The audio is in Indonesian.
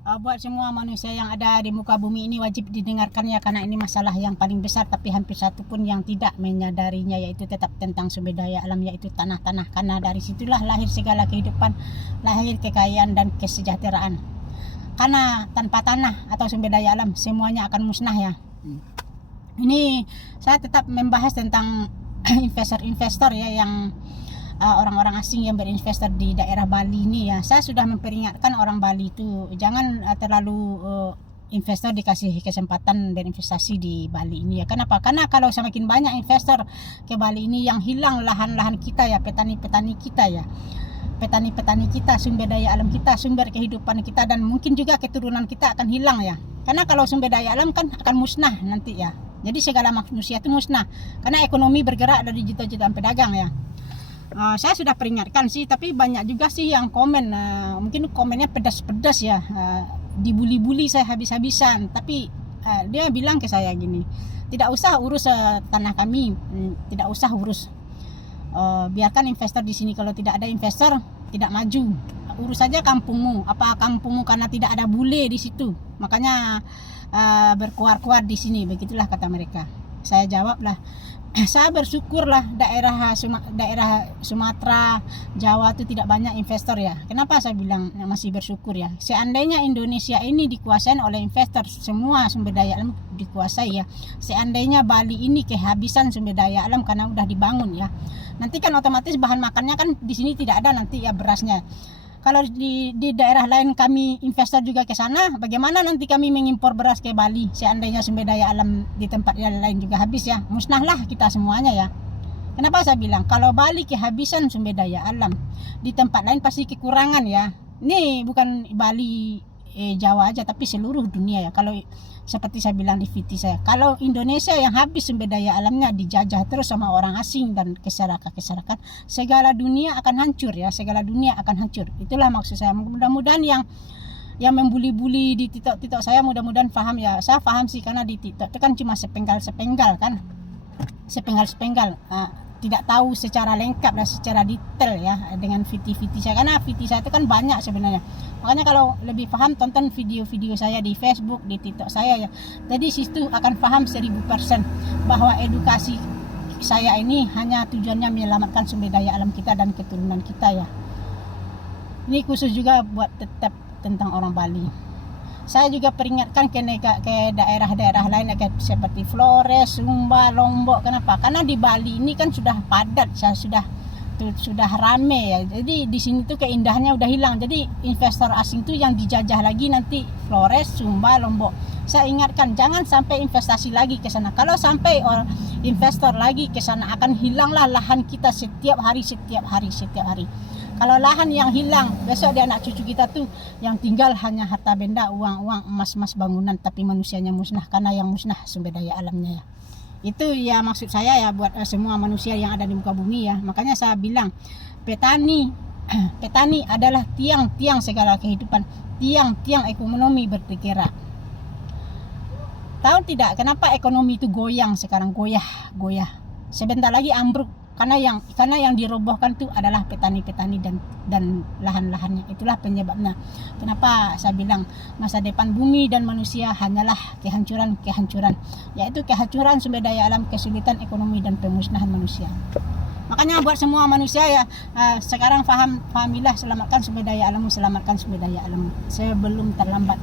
buat semua manusia yang ada di muka bumi ini wajib didengarkan ya, karena ini masalah yang paling besar tapi hampir satu pun yang tidak menyadarinya, yaitu tetap tentang sumber daya alam, yaitu tanah-tanah, karena dari situlah lahir segala kehidupan, lahir kekayaan dan kesejahteraan. Karena tanpa tanah atau sumber daya alam semuanya akan musnah ya. Ini saya tetap membahas tentang investor-investor ya, yang orang-orang asing yang berinvestor di daerah Bali ini ya. Saya sudah memperingatkan orang Bali itu jangan terlalu investor dikasih kesempatan berinvestasi di Bali ini ya. Kenapa? Karena kalau semakin banyak investor ke Bali ini, yang hilang lahan-lahan kita ya, petani-petani kita ya, petani-petani kita, sumber daya alam kita, sumber kehidupan kita, dan mungkin juga keturunan kita akan hilang ya. Karena kalau sumber daya alam kan akan musnah nanti ya. Jadi segala manusia itu musnah karena ekonomi bergerak dari juta-jutaan pedagang ya. Saya sudah peringatkan sih, tapi banyak juga sih yang komen, mungkin komennya pedas-pedas ya, dibuli-buli saya habis-habisan. Tapi dia bilang ke saya gini, tidak usah urus tanah kami, tidak usah urus, biarkan investor di sini. Kalau tidak ada investor tidak maju, urus saja kampungmu. Apa kampungmu karena tidak ada bule di situ, makanya berkuar-kuar di sini, begitulah kata mereka. Saya jawablah, saya bersyukurlah daerah Sumatera, Jawa itu tidak banyak investor ya. Kenapa saya bilang masih bersyukur ya? Seandainya Indonesia ini dikuasai oleh investor, semua sumber daya alam dikuasai ya. Seandainya Bali ini kehabisan sumber daya alam karena udah dibangun ya, nanti kan otomatis bahan makannya kan di sini tidak ada nanti ya, berasnya. Kalau di daerah lain kami investor juga ke sana, bagaimana nanti kami mengimpor beras ke Bali seandainya sumber daya alam di tempat yang lain juga habis ya? Musnahlah kita semuanya ya. Kenapa saya bilang kalau Bali kehabisan sumber daya alam, di tempat lain pasti kekurangan ya. Ini bukan Bali Jawa aja, tapi seluruh dunia ya. Kalau seperti saya bilang di VT saya, kalau Indonesia yang habis sumber daya alamnya dijajah terus sama orang asing dan keserakat, segala dunia akan hancur ya, segala dunia akan hancur. Itulah maksud saya. Mudah-mudahan yang membuli-buli di TikTok saya mudah-mudahan paham ya. Saya paham sih, karena di TikTok itu kan cuma sepenggal-sepenggal kan, sepenggal-sepenggal, tidak tahu secara lengkap dan secara detail ya dengan VT saya, karena VT saya itu kan banyak sebenarnya. Makanya kalau lebih paham, tonton video-video saya di Facebook, di TikTok saya ya. Jadi situ akan paham 1000% bahwa edukasi saya ini hanya tujuannya menyelamatkan sumber daya alam kita dan keturunan kita ya. Ini khusus juga buat tetap tentang orang Bali. Saya juga peringatkan ke daerah-daerah lain seperti Flores, Sumba, Lombok. Kenapa? Karena di Bali ini kan sudah padat, sudah rame ya. Jadi di sini tuh keindahannya udah hilang. Jadi investor asing tuh yang dijajah lagi nanti Flores, Sumba, Lombok. Saya ingatkan jangan sampai investasi lagi ke sana. Kalau sampai investor lagi ke sana, akan hilanglah lahan kita setiap hari. Kalau lahan yang hilang, besok dia anak cucu kita tuh yang tinggal hanya harta benda, uang, emas bangunan, tapi manusianya musnah karena yang musnah sumber daya alamnya ya. Itu ya maksud saya ya, buat semua manusia yang ada di muka bumi ya. Makanya saya bilang petani adalah tiang-tiang segala kehidupan, tiang-tiang ekonomi bergerak. Tahu tidak kenapa ekonomi itu goyang sekarang, goyah. Sebentar lagi ambruk. Karena yang dirobohkan itu adalah petani-petani dan lahan-lahannya. Itulah penyebabnya. Kenapa saya bilang masa depan bumi dan manusia hanyalah kehancuran, yaitu kehancuran sumber daya alam, kesulitan ekonomi dan pemusnahan manusia. Makanya buat semua manusia ya, sekarang fahamilah, selamatkan sumber daya alammu sebelum terlambat.